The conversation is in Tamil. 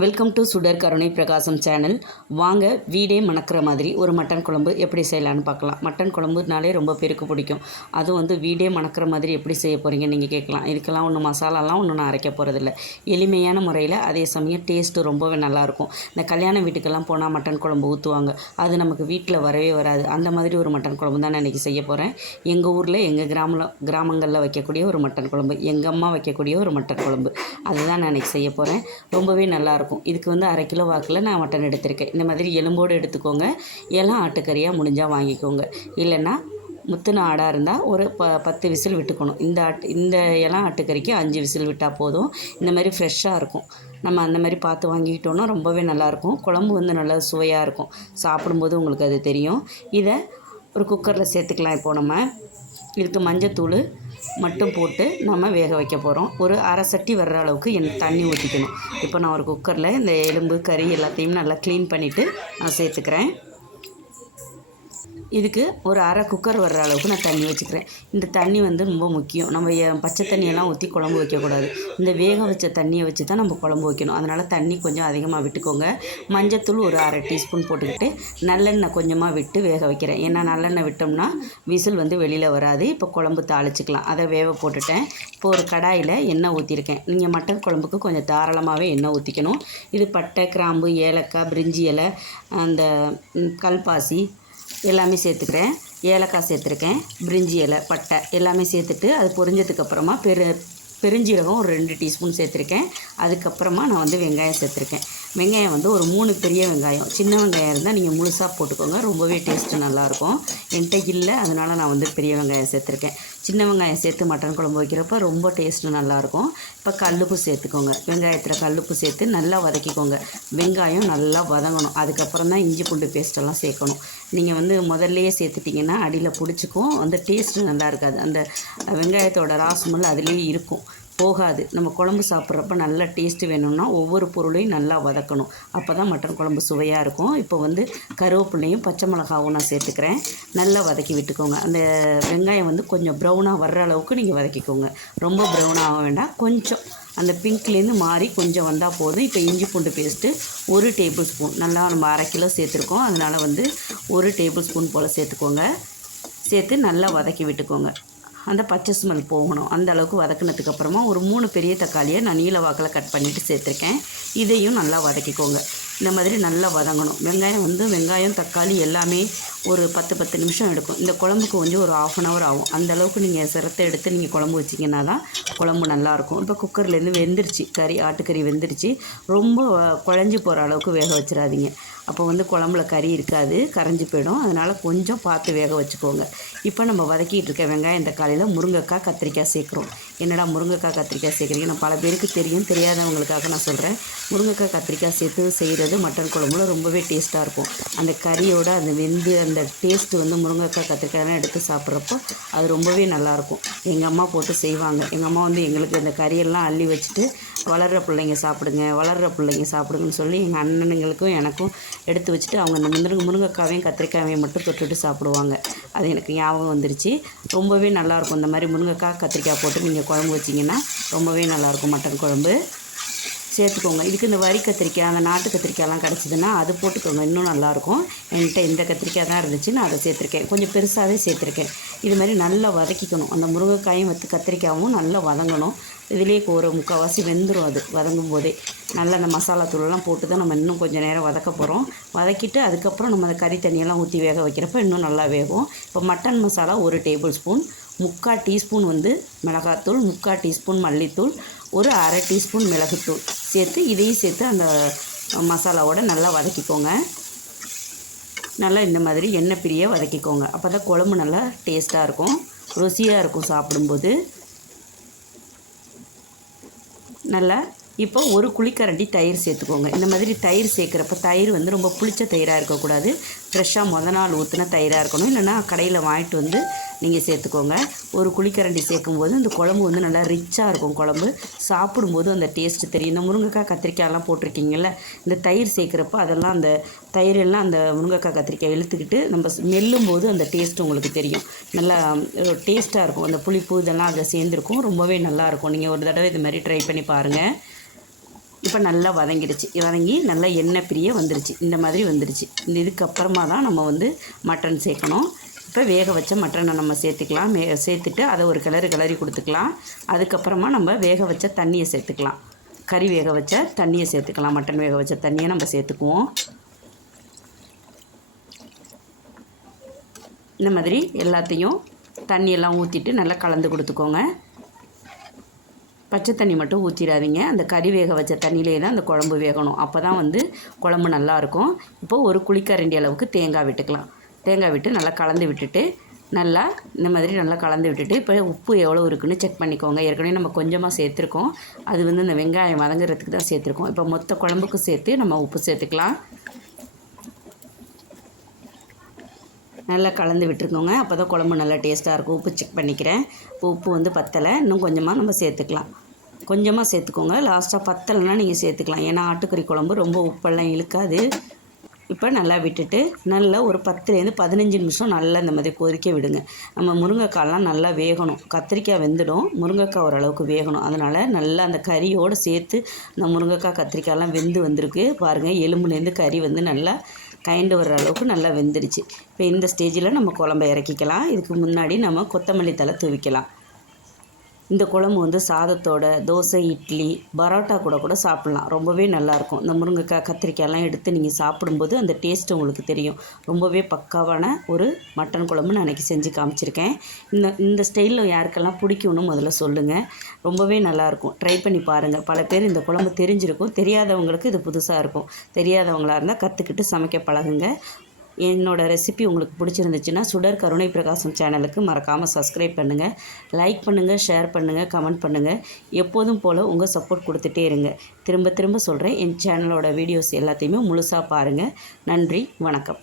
வெல்கம் டு சுடர் கருணை பிரகாசம் சேனல் வாங்க வீடே மணக்கிற மாதிரி ஒரு மட்டன் குழம்பு எப்படி செய்யலான்னு பார்க்கலாம். மட்டன் குழம்புனாலே ரொம்ப பேருக்கு பிடிக்கும். அதுவும் வந்து வீடே மணக்கிற மாதிரி எப்படி செய்ய போகிறீங்க நீங்கள் கேட்கலாம். இதுக்கெல்லாம் ஒன்றும் மசாலாலாம் ஒன்றும் நான் அரைக்க போகிறதில்ல எளிமையான முறையில் அதே சமயம் டேஸ்ட்டு ரொம்பவே நல்லாயிருக்கும். இந்த கல்யாண வீட்டுக்கெல்லாம் போனால் மட்டன் குழம்பு ஊற்றுவாங்க அது நமக்கு வீட்டில் வரவே வராது. அந்த மாதிரி ஒரு மட்டன் குழம்பு தான் நான் இன்றைக்கி செய்ய போகிறேன் எங்கள் ஊரில் எங்கள் கிராமில் கிராமங்களில் வைக்கக்கூடிய ஒரு மட்டன் குழம்பு எங்கள் அம்மா வைக்கக்கூடிய ஒரு மட்டன் குழம்பு. அதுதான் நான் இன்றைக்கி செய்ய போகிறேன் ரொம்பவே இருக்கும். இதுக்கு வந்து அரை கிலோ வாக்கில் நான் மட்டன் எடுத்திருக்கேன். இந்த மாதிரி எலும்போடு எடுத்துக்கோங்க. எல்லாம் ஆட்டுக்கறியாக முடிஞ்சால் வாங்கிக்கோங்க. இல்லைன்னா முத்துன ஆடாக இருந்தால் ஒரு ப பத்து விசில் விட்டுக்கணும். இந்த ஆட்டு இந்த இளம் ஆட்டுக்கறிக்கு அஞ்சு விசில் விட்டால் போதும். இந்த மாதிரி ஃப்ரெஷ்ஷாக இருக்கும். நம்ம அந்த மாதிரி பார்த்து வாங்கிக்கிட்டோன்னா ரொம்பவே நல்லாயிருக்கும் குழம்பு வந்து நல்லா சுவையாக இருக்கும். சாப்பிடும்போது உங்களுக்கு அது தெரியும். இதை ஒரு குக்கரில் சேர்த்துக்கலாம். இப்போ நம்ம இதுக்கு மஞ்சத்தூள் மட்டும் போட்டு நம்ம வேக வைக்க போகிறோம் ஒரு அரை சட்டி வர்ற அளவுக்கு என் தண்ணி ஊற்றிக்கணும் இப்போ நான் ஒரு குக்கரில் இந்த எலும்பு கறி எல்லாத்தையும் நல்லா க்ளீன் பண்ணிவிட்டு நான் சேர்த்துக்கிறேன். இதுக்கு ஒரு அரை குக்கர் வர்ற அளவுக்கு நான் தண்ணி வச்சுக்கிறேன். இந்த தண்ணி வந்து ரொம்ப முக்கியம். நம்ம பச்சை தண்ணியெல்லாம் ஊற்றி குழம்பு வைக்கக்கூடாது. இந்த வேக வச்ச தண்ணியை வச்சு தான் நம்ம குழம்பு வைக்கணும். அதனால் தண்ணி கொஞ்சம் அதிகமாக விட்டுக்கோங்க. மஞ்சத்தூள் ஒரு அரை டீஸ்பூன் போட்டுக்கிட்டு நல்லெண்ணெய் கொஞ்சமாக விட்டு வேக வைக்கிறேன். ஏன்னா நல்லெண்ணெய் விட்டோம்னா விசில் வந்து வெளியில் வராது. இப்போ குழம்பு தாளிச்சிக்கலாம். அதை வேக போட்டுட்டேன். இப்போ ஒரு கடாயில் எண்ணெய் ஊற்றிருக்கேன் நீங்கள் மட்டன் குழம்புக்கு கொஞ்சம் தாராளமாகவே எண்ணெய் ஊற்றிக்கணும் இது பட்டை கிராம்பு ஏலக்காய் பிரிஞ்சி இலை அந்த கல்பாசி எல்லாமே சேர்த்துக்கிறேன். ஏலக்காய் சேர்த்துருக்கேன். பிரிஞ்சி இலை பட்டை எல்லாமே சேர்த்துட்டு அது பொரிஞ்சதுக்கப்புறமா பெரு பெருஞ்சீரகம் ஒரு ரெண்டு டீஸ்பூன் சேர்த்துருக்கேன். அதுக்கப்புறமா நான் வந்து வெங்காயம் சேர்த்துருக்கேன். வெங்காயம் வந்து ஒரு மூணு பெரிய வெங்காயம். சின்ன வெங்காயம் இருந்தால் நீங்கள் முழுசாக போட்டுக்கோங்க. ரொம்பவே டேஸ்ட்டு நல்லாயிருக்கும் என்கிட்ட இல்லை. அதனால் நான் வந்து பெரிய வெங்காயம் சேர்த்துருக்கேன். சின்ன வெங்காயம் சேர்த்து மட்டன் குழம்பு வைக்கிறப்ப ரொம்ப டேஸ்ட்டு நல்லாயிருக்கும் இப்போ கல்லுப்பு சேர்த்துக்கோங்க. வெங்காயத்தில் கல்லுப்பு சேர்த்து நல்லா வதக்கிக்கோங்க. வெங்காயம் நல்லா வதங்கணும். அதுக்கப்புறம் தான் இஞ்சி பூண்டு பேஸ்ட்டெல்லாம் சேர்க்கணும். நீங்கள் வந்து முதல்லையே சேர்த்துட்டிங்கன்னா அடியில் பிடிச்சிக்கும். அந்த டேஸ்ட்டு நல்லா இருக்காது அந்த வெங்காயத்தோட ராஸ்மல் அதுலேயே இருக்கும். போகாது. நம்ம குழம்பு சாப்பிட்றப்ப நல்ல டேஸ்ட்டு வேணும்னா ஒவ்வொரு பொருளையும் நல்லா வதக்கணும். அப்போ தான் மட்டன் குழம்பு சுவையாக இருக்கும். இப்போ வந்து கருவேப்பிலையும் பச்சை மிளகாவும் நான் சேர்த்துக்கிறேன். நல்லா வதக்கி விட்டுக்கோங்க. அந்த வெங்காயம் வந்து கொஞ்சம் ப்ரௌனாக வர்ற அளவுக்கு நீங்கள் வதக்கிக்கோங்க. ரொம்ப ப்ரௌனாக வேண்டாம். கொஞ்சம். அந்த பிங்க்லேருந்து மாறி கொஞ்சம் வந்தால் போதும். இப்போ இஞ்சி பூண்டு பேஸ்ட்டு ஒரு டேபிள் ஸ்பூன் நல்லா நம்ம அரை கிலோ சேர்த்துருக்கோம். அதனால் வந்து ஒரு டேபிள் ஸ்பூன் போல் சேர்த்துக்கோங்க. சேர்த்து நல்லா வதக்கி விட்டுக்கோங்க. அந்த பச்சை ஸ்மெல் போகணும். அந்த அளவுக்கு வதக்கினதுக்கு அப்புறமா ஒரு மூணு பெரிய தக்காளியை நான் நீல வாக்கில் கட் பண்ணிவிட்டு சேர்த்துருக்கேன். இதையும் நல்லா வதக்கிக்கோங்க. இந்த மாதிரி நல்லா வதங்கணும். வெங்காயம் வந்து வெங்காயம் தக்காளி எல்லாமே ஒரு பத்து பத்து நிமிஷம் எடுக்கும். இந்த குழம்புக்கு கொஞ்சம் ஒரு ஆஃப் அன் ஹவர் ஆகும். அந்த அளவுக்கு நீங்கள் சிரத்தை எடுத்து நீங்கள் குழம்பு வச்சிங்கன்னா தான் குழம்பு நல்லாயிருக்கும் இப்போ குக்கர்லேருந்து வெந்துருச்சு. கறி ஆட்டுக்கறி வெந்துருச்சு. ரொம்ப குழஞ்சி போகிற அளவுக்கு வேக வச்சிடாதீங்க. அப்போ வந்து குழம்புல கறி இருக்காது கரைஞ்சி போயிடும். அதனால் கொஞ்சம் பார்த்து வேக வச்சுக்கோங்க. இப்போ நம்ம வதக்கிட்டு இருக்க வெங்காயம் தக்காளியில் முருங்கைக்காய் கத்திரிக்காய் சேர்க்குறோம். என்னடா முருங்கைக்காய் கத்திரிக்காய் சேர்க்குறீங்க? நான் பல பேருக்கு தெரியும் தெரியாதவங்களுக்காக நான் சொல்கிறேன் முருங்கைக்காய் கத்திரிக்காய் சேர்த்து செய்கிறது மட்டன் குழம்புல ரொம்பவே டேஸ்ட்டாக இருக்கும். அந்த கறியோட அந்த வெந்து அந்த டேஸ்ட்டு வந்து முருங்கைக்காய் கத்திரிக்காய்லாம் எடுத்து சாப்பிட்றப்போ அது ரொம்பவே நல்லாயிருக்கும். எங்கள் அம்மா போட்டு செய்வாங்க. எங்கள் அம்மா வந்து எங்களுக்கு அந்த கறியெல்லாம் அள்ளி வச்சுட்டு வளர்கிற பிள்ளைங்க சாப்பிடுங்க வளர்கிற பிள்ளைங்க சாப்பிடுங்கன்னு சொல்லி எங்கள் அண்ணனுங்களுக்கும் எனக்கும் எடுத்து வச்சுட்டு அவங்க அந்த முருங்கை முருங்கைக்காவையும் கத்திரிக்காயையும் மட்டும் தொட்டுட்டு சாப்பிடுவாங்க. அது எனக்கு ஞாபகம் வந்துருச்சு. ரொம்பவே நல்லாயிருக்கும். இந்த மாதிரி முருங்கைக்காய் கத்திரிக்காய் போட்டு நீங்கள் குழம்பு வச்சிங்கன்னா ரொம்பவே நல்லாயிருக்கும் மட்டன் குழம்பு. சேர்த்துக்கோங்க. இதுக்கு இந்த வரி கத்திரிக்காய் அந்த நாட்டு கத்திரிக்காயெலாம் கிடச்சிதுன்னா அது போட்டுக்கோங்க. இன்னும் நல்லாயிருக்கும். என்கிட்ட இந்த கத்திரிக்காய் தான் இருந்துச்சு. நான் அதை சேர்த்துருக்கேன். கொஞ்சம் பெருசாகவே சேர்த்துருக்கேன். இது மாதிரி நல்லா வதக்கிக்கணும். அந்த முருங்கைக்காயும் வத்து கத்திரிக்காயும் நல்லா வதங்கணும். இதுலேயே ஒரு முக்கால்வாசி வெந்துடும் அது வதங்கும் போதே. நல்லா அந்த மசாலா தூளெல்லாம் போட்டு தான் நம்ம இன்னும் கொஞ்சம் நேரம் வதக்க போகிறோம் வதக்கிட்டு அதுக்கப்புறம் நம்ம அந்த கறி தண்ணியெல்லாம் ஊற்றி வேக வைக்கிறப்ப இன்னும் நல்லா வேகும். இப்போ மட்டன் மசாலா ஒரு டேபிள் ஸ்பூன் முக்கால் டீஸ்பூன் வந்து மிளகாத்தூள் முக்கால் டீஸ்பூன் மல்லித்தூள் ஒரு அரை டீஸ்பூன் மிளகுத்தூள் சேர்த்து இதையும் சேர்த்து அந்த மசாலாவோட நல்லா வதக்கிக்கோங்க. நல்லா இந்த மாதிரி எண்ணெய் பிரிய வதக்கிக்கோங்க. அப்போ தான் குழம்பு நல்லா டேஸ்ட்டாக இருக்கும். ருசியாக இருக்கும் சாப்பிடும்போது. நல்லா இப்போ ஒரு குழிக்கரண்டி தயிர் சேர்த்துக்கோங்க. இந்த மாதிரி தயிர் சேர்க்குறப்ப தயிர் வந்து ரொம்ப புளிச்ச தயிராக இருக்கக்கூடாது. ஃப்ரெஷ்ஷாக மொதல் நாள் ஊற்றின தயிராக இருக்கணும். இல்லைனா கடையில் வாங்கிட்டு வந்து நீங்கள் சேர்த்துக்கோங்க. ஒரு குழிக்கரண்டி சேர்க்கும்போது அந்த குழம்பு வந்து நல்லா ரிச்சாக இருக்கும். குழம்பு சாப்பிடும்போது அந்த டேஸ்ட்டு தெரியும். இந்த முருங்கைக்காய் கத்திரிக்காயெல்லாம் போட்டிருக்கீங்கல்ல இந்த தயிர் சேர்க்குறப்ப அதெல்லாம் அந்த தயிரெல்லாம் அந்த முருங்கைக்காய் கத்திரிக்காய் இழுத்துக்கிட்டு நம்ம மெல்லும் போது அந்த டேஸ்ட் உங்களுக்கு தெரியும். நல்லா டேஸ்ட்டாக இருக்கும். அந்த புளிப்பு இதெல்லாம் அதில் சேர்ந்துருக்கும். ரொம்பவே நல்லாயிருக்கும் நீங்கள் ஒரு தடவை இது மாதிரி ட்ரை பண்ணி பாருங்கள் இப்போ நல்லா வதங்கிடுச்சு. வதங்கி நல்லா எண்ணெய் பிரிய வந்துருச்சு. இந்த மாதிரி வந்துருச்சு. இந்த இதுக்கப்புறமா தான் நம்ம வந்து மட்டன் சேர்க்கணும். இப்போ வேக வச்ச மட்டனை நம்ம சேர்த்துக்கலாம். மே சேர்த்துட்டு அதை ஒரு கிளறு கிளறி கொடுத்துக்கலாம். அதுக்கப்புறமா நம்ம வேக வச்ச தண்ணியை சேர்த்துக்கலாம். கறி வேக வச்ச தண்ணியை சேர்த்துக்கலாம். மட்டன் வேக வச்ச தண்ணியை நம்ம சேர்த்துக்குவோம். இந்த மாதிரி எல்லாத்தையும் தண்ணியெல்லாம் ஊற்றிட்டு நல்லா கலந்து கொடுத்துக்கோங்க. பச்சை தண்ணி மட்டும் ஊற்றிடாதீங்க அந்த கறி வேக வச்ச தண்ணியிலே தான் அந்த குழம்பு வேகணும். அப்போ தான் வந்து குழம்பு நல்லாயிருக்கும் இப்போது ஒரு குளிக்கரண்டி அளவுக்கு தேங்காய் விட்டுக்கலாம். தேங்காய் விட்டு நல்லா கலந்து விட்டுட்டு நல்லா இந்த மாதிரி நல்லா கலந்து விட்டுட்டு இப்போ உப்பு எவ்வளோ இருக்குன்னு செக் பண்ணிக்கோங்க. ஏற்கனவே நம்ம கொஞ்சமாக சேர்த்துருக்கோம். அது வந்து இந்த வெங்காயம் வதங்குறதுக்கு தான் சேர்த்துருக்கோம். இப்போ மொத்த குழம்புக்கு சேர்த்து நம்ம உப்பு சேர்த்துக்கலாம். நல்லா கலந்து விட்டுருக்கோங்க அப்போ தான் குழம்பு நல்லா டேஸ்ட்டாக இருக்கும். உப்பு செக் பண்ணிக்கிறேன். இப்போ உப்பு வந்து பத்தலை. இன்னும் கொஞ்சமாக நம்ம சேர்த்துக்கலாம். கொஞ்சமாக சேர்த்துக்கோங்க. லாஸ்ட்டாக பத்தலைன்னா நீங்கள் சேர்த்துக்கலாம். ஏன்னா ஆட்டுக்கறி குழம்பு ரொம்ப உப்பெல்லாம் இழுக்காது. இப்போ நல்லா விட்டுட்டு நல்லா ஒரு பத்துலேருந்து பதினஞ்சு நிமிஷம் நல்லா இந்த மாதிரி கொதிக்க விடுங்க. நம்ம முருங்கைக்காயெலாம் நல்லா வேகணும். கத்திரிக்காய் வெந்துடும். முருங்கைக்காய் ஓரளவுக்கு வேகணும். அதனால் நல்லா அந்த கறியோடு சேர்த்து இந்த முருங்கைக்காய் கத்திரிக்காயெல்லாம் வெந்து வந்திருக்கு. பாருங்கள் எலும்புலேருந்து கறி வந்து நல்லா கைண்டு வர்ற அளவுக்கு நல்லா வெந்துருச்சு இப்போ இந்த ஸ்டேஜில் நம்ம குழம்ப இறக்கிக்கலாம். இதுக்கு முன்னாடி நம்ம கொத்தமல்லி தலை தூவிக்கலாம். இந்த குழம்பு வந்து சாதத்தோட தோசை இட்லி பரோட்டா கூட கூட சாப்பிட்லாம். ரொம்பவே நல்லாயிருக்கும். இந்த முருங்கைக்காய் கத்திரிக்காயெல்லாம் எடுத்து நீங்கள் சாப்பிடும்போது அந்த டேஸ்ட் உங்களுக்கு தெரியும். ரொம்பவே பக்காவான ஒரு மட்டன் குழம்பு நான் அன்றைக்கி செஞ்சு காமிச்சிருக்கேன். இந்த இந்த ஸ்டைலில் யாருக்கெல்லாம் பிடிக்கும்னு முதல்ல சொல்லுங்கள் ரொம்பவே நல்லாயிருக்கும். ட்ரை பண்ணி பாருங்கள் பல பேர் இந்த குழம்பு தெரிஞ்சிருக்கும். தெரியாதவங்களுக்கு இது புதுசாக இருக்கும். தெரியாதவங்களாக இருந்தால் கற்றுக்கிட்டு சமைக்க பழகுங்க. என்னோடய ரெசிபி உங்களுக்கு பிடிச்சிருந்துச்சுன்னா சுடர் கருணை பிரகாசம் சேனலுக்கு மறக்காமல் சப்ஸ்கிரைப் பண்ணுங்கள் லைக் பண்ணுங்கள் ஷேர் பண்ணுங்கள் கமெண்ட் பண்ணுங்கள் எப்போதும் போல் உங்கள் சப்போர்ட் கொடுத்துட்டே இருங்க. திரும்ப திரும்ப சொல்கிறேன் என் சேனலோட வீடியோஸ் எல்லாத்தையுமே முழுசாக பாருங்கள் நன்றி வணக்கம்.